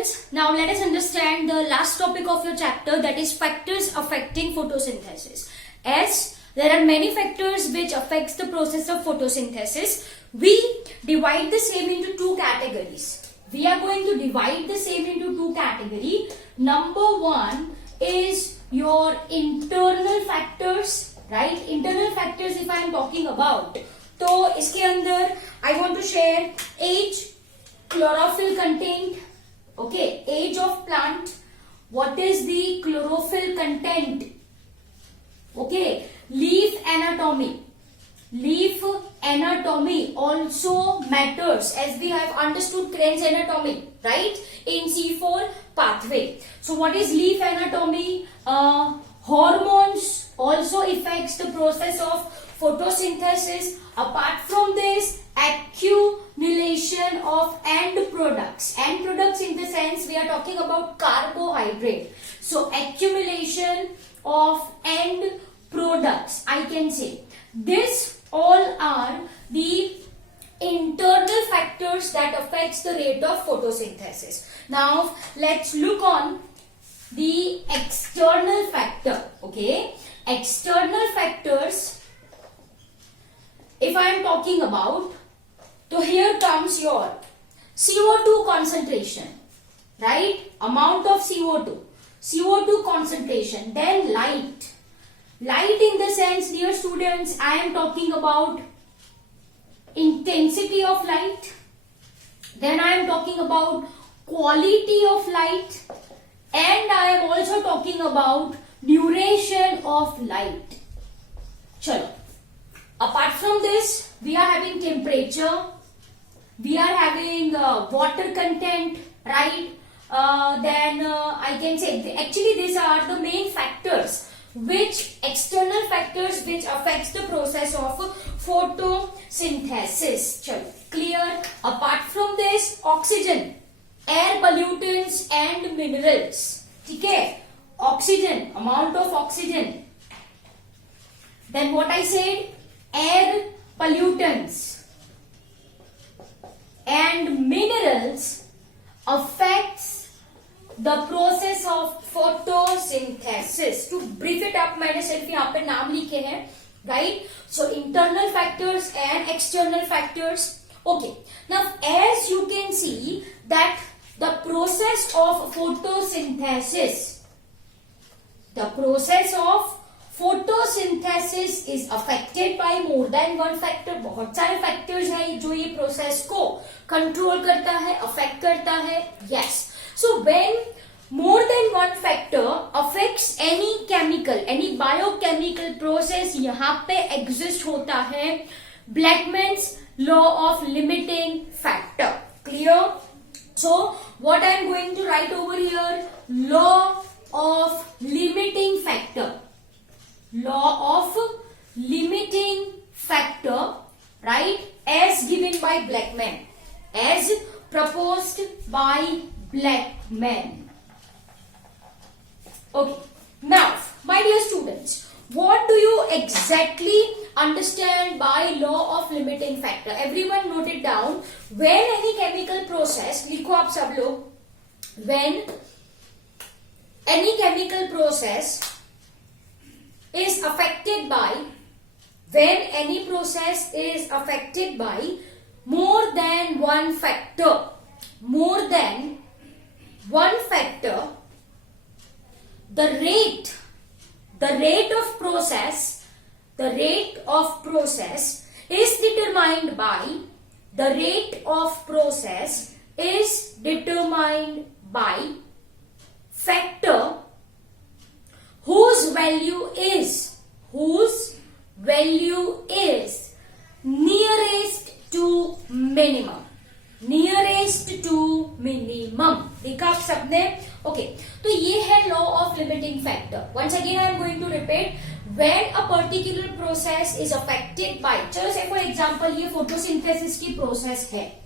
students, now let us understand the last topic of your chapter, that is factors affecting photosynthesis. As there are many factors which affects the process of photosynthesis, we divide the same into two categories. We are going to divide the same into two categories. Number one is your internal factors, right? Internal factors if I am talking about, तो इसके अंदर I want to share age, chlorophyll content, okay, age of plant, what is the chlorophyll content, okay, leaf anatomy also matters, as we have understood Crane's anatomy, right, in C4 pathway. So what is leaf anatomy? Hormones also affects the process of photosynthesis. Apart from this, accumulation of end products. End products in the sense we are talking about carbohydrate. So accumulation of end products, I can say. This all are the internal factors that affects the rate of photosynthesis. Now let's look on the external factor. Okay, external factors, if I am talking about, so here comes your CO2 concentration, right? Amount of CO2 concentration, then light. Light in the sense, dear students, I am talking about intensity of light. Then I am talking about quality of light. And I am also talking about duration of light. Chalo. Apart from this, we are having temperature, we are having water content, right? Then I can say, actually these are the main factors, which external factors which affects the process of photosynthesis. Chalo, clear? Apart from this, oxygen, air pollutants and minerals. Okay? Oxygen, amount of oxygen. Then what I said? Air pollutants and minerals affects the process of photosynthesis. To brief it up, मैंने सिर्फ यहाँ पे नाम लिखे हैं, right? So internal factors and external factors. Okay. Now as you can see that the process of photosynthesis, is affected by more than one factor. बहुत सारे factors हैं जो ये process को control करता है, affect करता है. Yes. So when more than one factor affects any chemical, any biochemical process, यहाँ पे exist होता है Blackman's law of limiting factor. Clear? So what I am going to write over here, law of limiting factor. Law of limiting factor, right, as given by Blackman, as proposed by Blackman. Okay, now my dear students, what do you exactly understand by law of limiting factor? Everyone note it down. When any chemical process, लिखो आप सब लोग, when any chemical process is affected by, when any process is affected by more than one factor, the rate of process is determined by factor whose value is nearest to minimum. देखा आप सबने? Okay, तो ये है law of limiting factor. Once again I am going to repeat. When a particular process is affected by, चलो say for example ये photosynthesis की process है,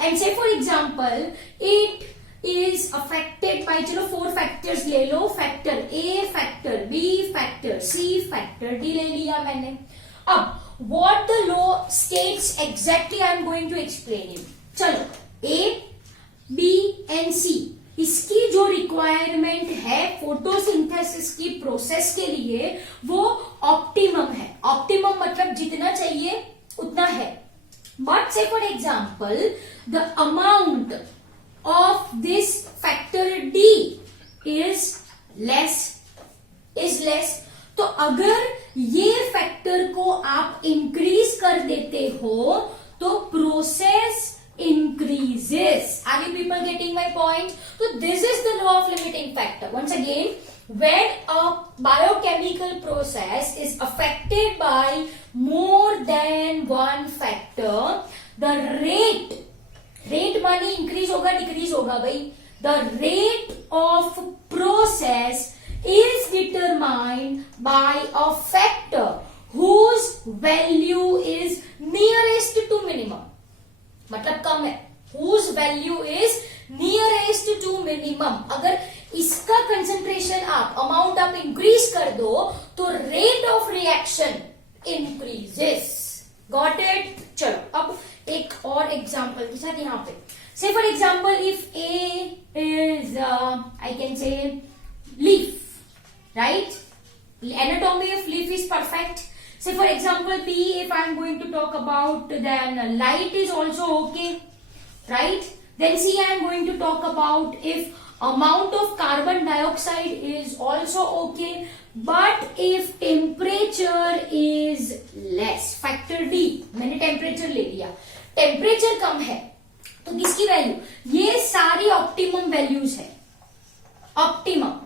and say for example it is affected by, चलो 4 factors ले लो, factor A, factor B, factor C, factor D ले लिया मैंने. अब what the law states exactly I am going to explain you. चलो A, B and C requirement है photosynthesis की process के लिए वो ऑप्टिमम है. ऑप्टिमम मतलब जितना चाहिए उतना है. बट से for example the amount of this factor D is less. तो अगर ये फैक्टर को आप इंक्रीज कर देते हो तो process increases. Are you people getting my point? So this is the law of limiting factor. Once again, when a biochemical process is affected by more than one factor, the rate मानी increase होगा decrease होगा भाई. The rate of process is determined by a factor whose value is nearest to minimum. मतलब कम है. whose value is nearest to minimum. अगर इसका concentration आप amount आप इंक्रीज कर दो तो rate of reaction increases. Got it. चलो अब एक और एग्जांपल के साथ यहाँ पे से for example if A is I can say leaf, right. Anatomy of leaf is perfect. Say for example P, if I am going to talk about, then light is also okay, right. Then C, I am going to talk about if amount of carbon dioxide is also okay, but if temperature is less. Factor D, मैंने temperature ले लिया. temperature कम है तो किसकी value, ये सारी optimum values है. Optimum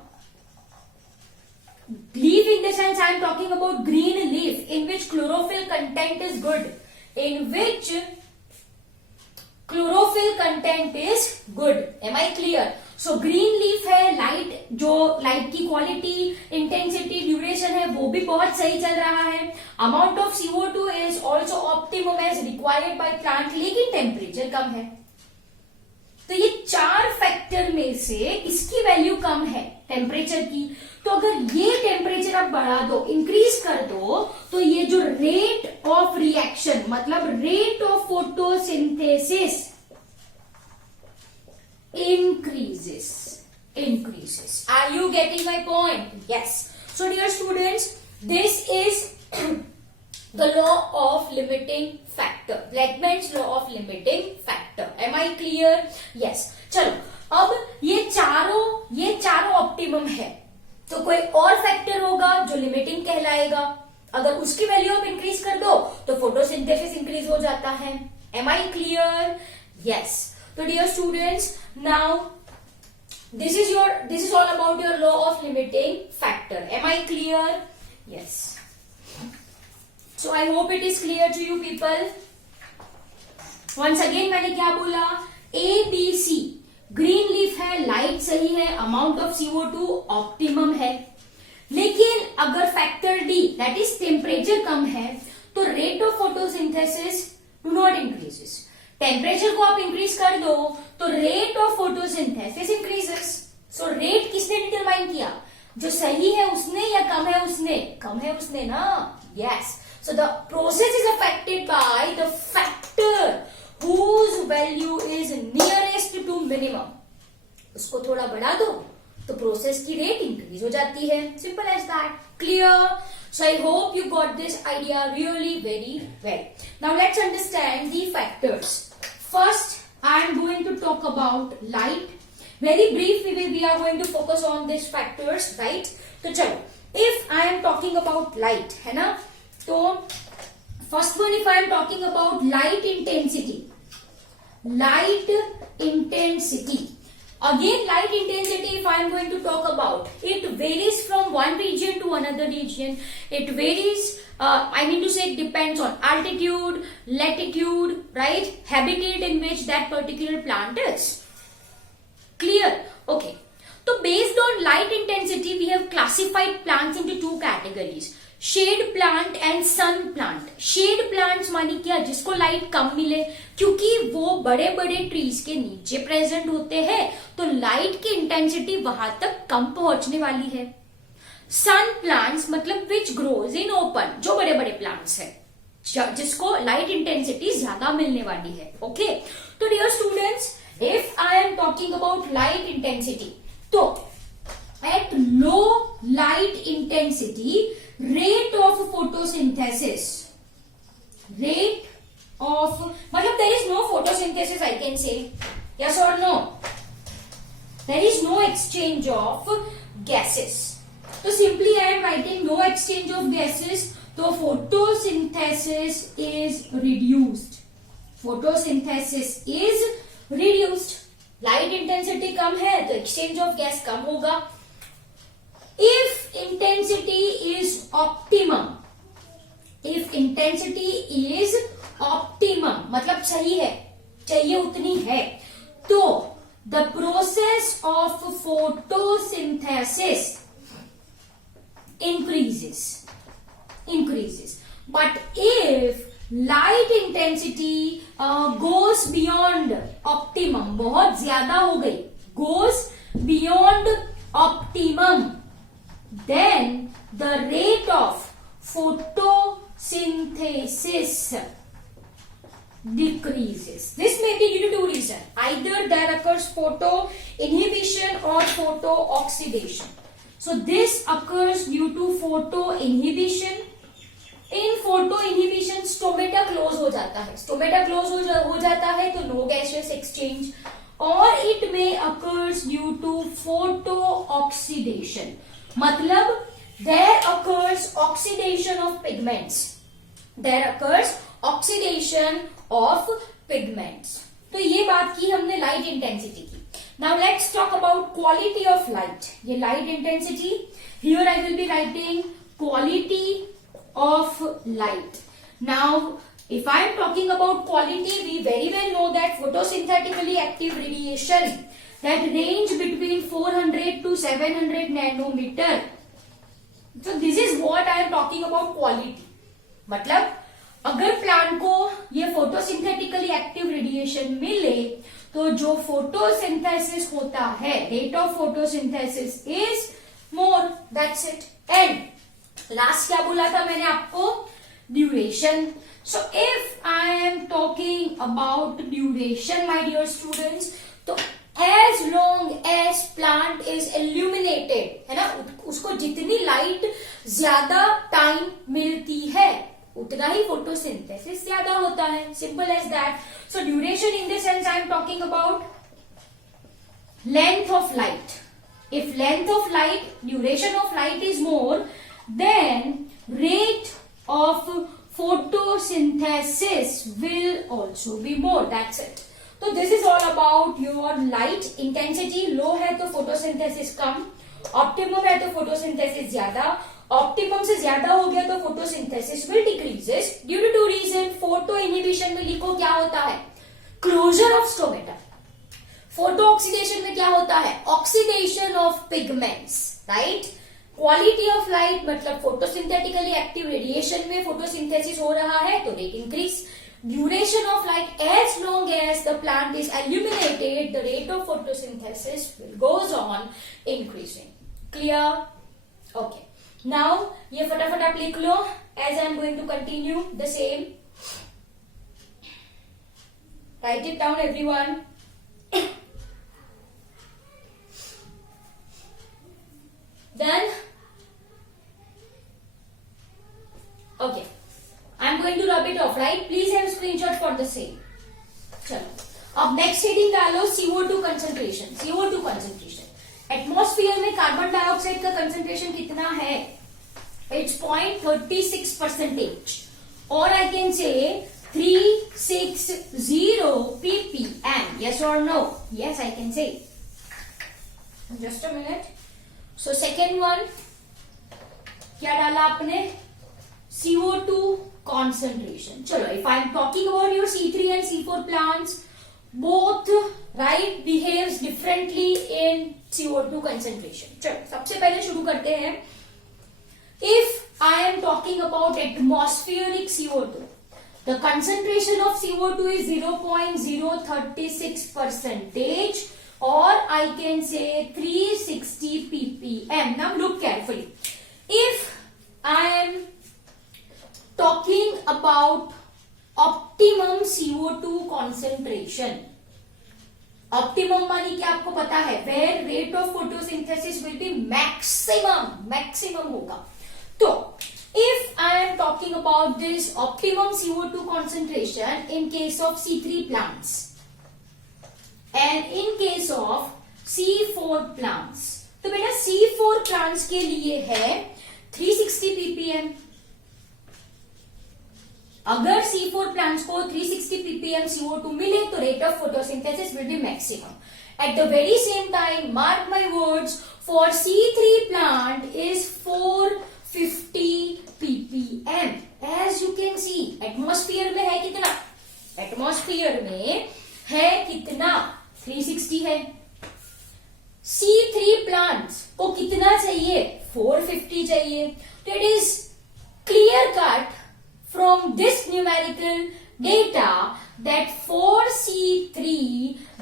leaf in the sense I am talking about green leaf in which chlorophyll content is good. In which chlorophyll content is good. Am I clear? So green leaf है, light जो light की quality, intensity, duration है वो भी बहुत सही चल रहा है. Amount of CO2 is also optimum as required by plant, लेकिन temperature कम है. तो ये चार फैक्टर में से इसकी वैल्यू कम है टेम्परेचर की. तो अगर ये टेम्परेचर आप बढ़ा दो, इंक्रीज कर दो, तो ये जो रेट ऑफ रिएक्शन मतलब rate of photosynthesis increases. Are you getting my point? Yes. So dear students, this is the law of limiting factor. Blackman's law of limiting factor. Am I clear? Yes. चलो अब ये चारों optimum है, तो कोई और factor होगा जो लिमिटिंग कहलाएगा. अगर उसकी वैल्यू आप इंक्रीज कर दो तो फोटोसिंथेसिस इंक्रीज हो जाता है. Am I clear? Yes. So dear students, now this is all about your law of limiting factor. Am I clear? Yes. So I hope it is clear to you people. Once again मैंने क्या बोला, A, B, C green leaf है, light सही है, amount of CO2 optimum है. लेकिन अगर factor D that is temperature कम है तो rate of photosynthesis do not increases. Temperature को आप इंक्रीज कर दो तो rate of photosynthesis increases. So rate किसने डिटरमाइन किया, जो सही है उसने या कम है उसने? कम है उसने ना. Yes. So the process is affected by the factor whose value is nearest to minimum. उसको थोड़ा बढ़ा दो तो प्रोसेस की रेट इंक्रीज हो जाती है. Simple as that. Clear? So I hope you got this idea really very well. Now let's understand the factors. First, I am going to talk about light. Very briefly we are going to focus on these factors, right? तो चलो, if I am talking about light, है ना, तो first one, if I am talking about light intensity. Again, light intensity, if I am going to talk about, it varies from one region to another region. It varies, I mean to say it depends on altitude, latitude, right? Habitat in which that particular plant is. Clear? Okay. So based on light intensity, we have classified plants into two categories. Shade plant and sun plant. Shade plants मानी क्या, जिसको light कम मिले, क्योंकि वो बड़े बड़े trees के नीचे प्रेजेंट होते हैं तो लाइट की इंटेंसिटी वहां तक कम पहुंचने वाली है. सन प्लांट्स मतलब विच ग्रोज इन ओपन, जो बड़े बड़े प्लांट्स है जिसको लाइट इंटेंसिटी ज्यादा मिलने वाली है. ओके. तो dear students, if I am talking about light intensity, तो at low light intensity, rate of photosynthesis, rate of, मतलब there is no photosynthesis, I can say, yes or no? There is no exchange of gases. So simply I am writing no exchange of gases, तो photosynthesis is reduced. Photosynthesis is reduced. Light intensity कम है तो exchange of gas कम होगा. If intensity is optimum, if intensity is optimum मतलब सही है, चाहिए उतनी है, तो the process of photosynthesis increases. But if light intensity goes beyond optimum, बहुत ज्यादा हो गई, goes beyond optimum, then the rate of photosynthesis decreases. This may be due to two reasons. Either there occurs photo inhibition or photo oxidation. So this occurs due to photo inhibition. In photo inhibition stomata close हो जाता है. Stomata close हो जाता है तो no gaseous exchange. Or it may occurs due to photo oxidation. मतलब there occurs oxidation of pigments. There occurs oxidation of pigments. तो ये बात की हमने light intensity की. Now let's talk about quality of light. ये light intensity. Here I will be writing quality of light. Now if I am talking about quality, we very well know that photosynthetically active radiation that range between 400 to 700 nanometer. So this is what I am talking about quality. मतलब अगर plant को ये photosynthetically active radiation मिले तो जो photosynthesis होता है, rate of photosynthesis is more. That's it. And last क्या बोला था मैंने आपको? Duration. So if I am talking about duration my dear students, तो as long as plant is illuminated, है ना, उसको जितनी लाइट ज्यादा टाइम मिलती है उतना ही फोटोसिंथेसिस ज्यादा होता है. Simple as that. So duration in this sense I am talking about length of light. If length of light, duration of light is more, then rate of photosynthesis will also be more. That's it. तो this is all about your light intensity. Low है तो photosynthesis कम, optimum है तो photosynthesis ज्यादा, optimum से ज्यादा हो गया तो photosynthesis will decreases due to two reason. Photo inhibition में लिखो क्या होता है? Closure of stomata. Photo oxidation में क्या होता है? Oxidation of pigments. Right. Quality of light मतलब फोटोसिंथेटिकली एक्टिव रेडिएशन में फोटोसिंथेसिस हो रहा है तो rate increase. Duration of light, as long as the plant is illuminated, the rate of photosynthesis goes on increasing. Clear? Okay. Now ये फटाफट आप लिख लो as I am going to continue the same. Write it down everyone. Then okay. I'm going to rub it off, right? Please have a screenshot for the same. चलो, अब next heading डालो CO2 concentration. CO2 concentration. Atmosphere में carbon dioxide का concentration कितना है? It's 0.36%. और I can say 360 ppm. Yes or no? Yes, I can say. Just a minute. So second one, क्या डाला आपने? CO2 concentration. चलो, if I am talking about your C3 and C4 plants, both right behaves differently in CO2 concentration. चलो, सबसे पहले शुरू करते हैं. If I am talking about atmospheric CO2, the concentration of CO2 is 0.036%, or I can say 360 ppm. Now look carefully. If I am talking about optimum CO2 concentration, optimum मानी कि आपको पता है where rate of photosynthesis will be maximum होगा. तो if I am talking about this optimum CO2 concentration in case of C3 plants and in case of C4 plants, तो बेटा C4 plants के लिए है 360 ppm. अगर C4 plants को 360 ppm CO2 मिले तो rate of photosynthesis will be maximum. At the very same time, mark my words, for C3 plant is 450 ppm. As you can see, atmosphere में है कितना? Atmosphere में है कितना? 360 है. C3 plants को कितना चाहिए? 450 चाहिए. तो it is clear cut from this numerical data that for C3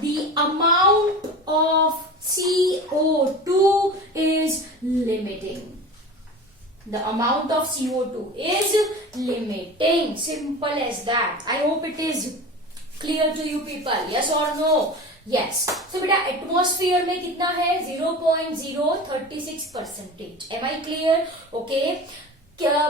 the amount of CO2 is limiting. The amount of CO2 is limiting. Simple as that. I hope it is clear to you people. Yes or no? Yes. So बेटा atmosphere में कितना है? 0.036%. Am I clear? Okay.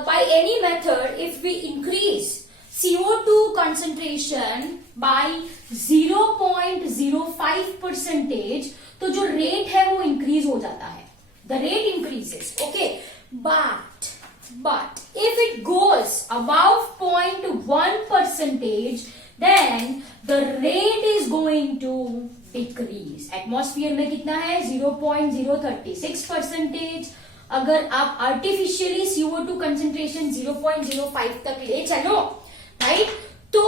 By any method, if we increase CO2 concentration by 0.05%, तो जो rate है वो increase हो जाता है. The rate increases. Okay. But if it goes above 0.1%, then the rate is going to decrease. Atmosphere में कितना है? 0.036%. अगर आप आर्टिफिशियली CO2 कंसेंट्रेशन 0.05 तक ले चलो, राइट, तो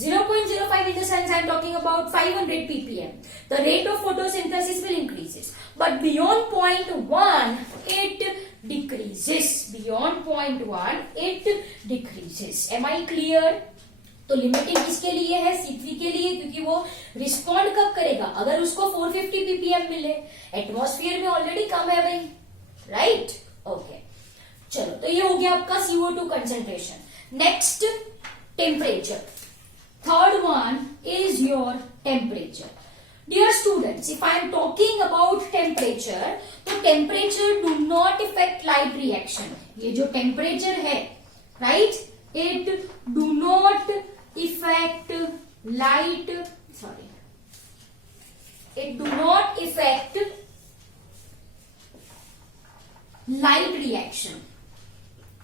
0.05 in the sense I am talking about 500 ppm. The rate of photosynthesis will increases, but beyond 0.1 it decreases. Beyond 0.1 it decreases. Am I clear? तो लिमिटिंग किसके लिए है? C3 के लिए, क्योंकि वो रिस्पॉन्ड कब करेगा? अगर उसको 450 ppm मिले. एटमॉस्फेयर में ऑलरेडी कम है भाई, राइट. ओके, चलो, तो ये हो गया आपका CO2 concentration. Next temperature. Third one is your temperature. Dear students, if I am talking about temperature, तो temperature do not effect light reaction. ये जो टेम्परेचर है, right, it do not effect light, sorry, it do not effect light reaction,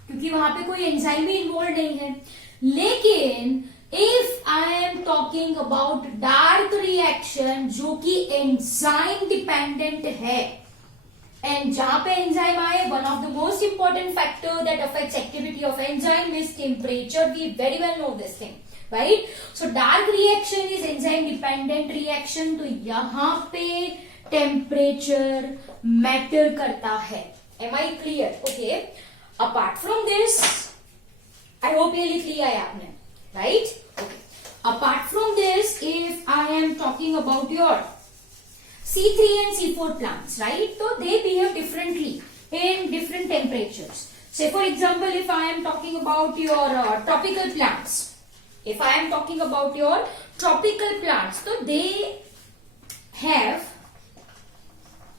क्योंकि वहां पे कोई enzyme भी involve नहीं है. लेकिन if I am talking about dark reaction, जो कि एंजाइम डिपेंडेंट है, एंड जहां पे एंजाइम आए, one of the most important factor that affects activity of enzyme is temperature. We very well know this thing, right. So dark reaction is enzyme dependent reaction. तो यहां पे temperature matter करता है. Am I clear? Okay. Apart from this, I hope ये लिख लिया है आपने, right? Okay. Apart from this, if I am talking about your C3 and C4 plants, right? So they behave differently in different temperatures. Say for example, if I am talking about your tropical plants, if I am talking about your tropical plants, so they have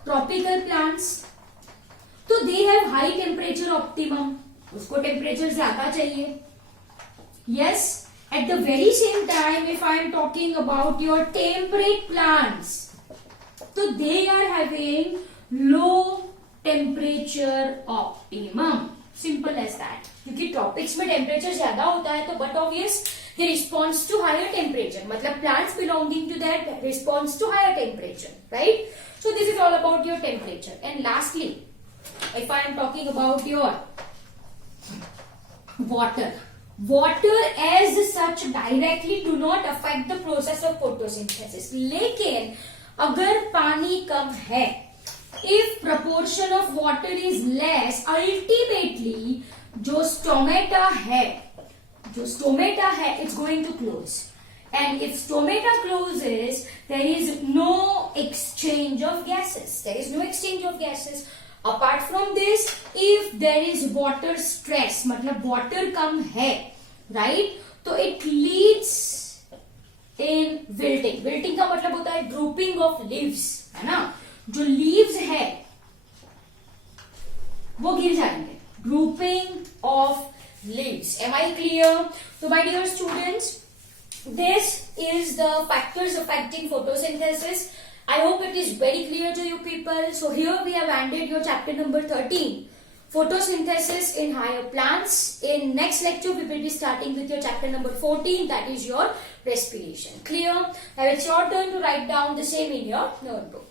tropical plants. तो they have high temperature optimum, उसको temperature ज्यादा चाहिए. Yes, at the very same time if I am talking about your temperate plants, तो they are having low temperature optimum. Simple as that. क्योंकि tropics में temperature ज्यादा होता है, तो but obvious they response to higher temperature, मतलब plants belonging to that response to higher temperature, right. So this is all about your temperature. And lastly, if I am talking about your water as such directly do not affect the process of photosynthesis. लेकिन अगर पानी कम है, if proportion of water is less, ultimately जो stomata है, it's going to close. And if stomata closes, there is no exchange of gases. Apart from this, if there is water stress, मतलब water कम है, right, तो it leads in wilting. Wilting का मतलब होता है drooping of leaves, है ना. जो leaves है वो गिर जाएंगे. Drooping of leaves. Am I clear? So my dear students, this is the factors affecting photosynthesis. I hope it is very clear to you people. So here we have ended your chapter number 13. Photosynthesis in higher plants. In next lecture, we will be starting with your chapter number 14, that is your respiration. Clear? Now it's your turn to write down the same in your notebook.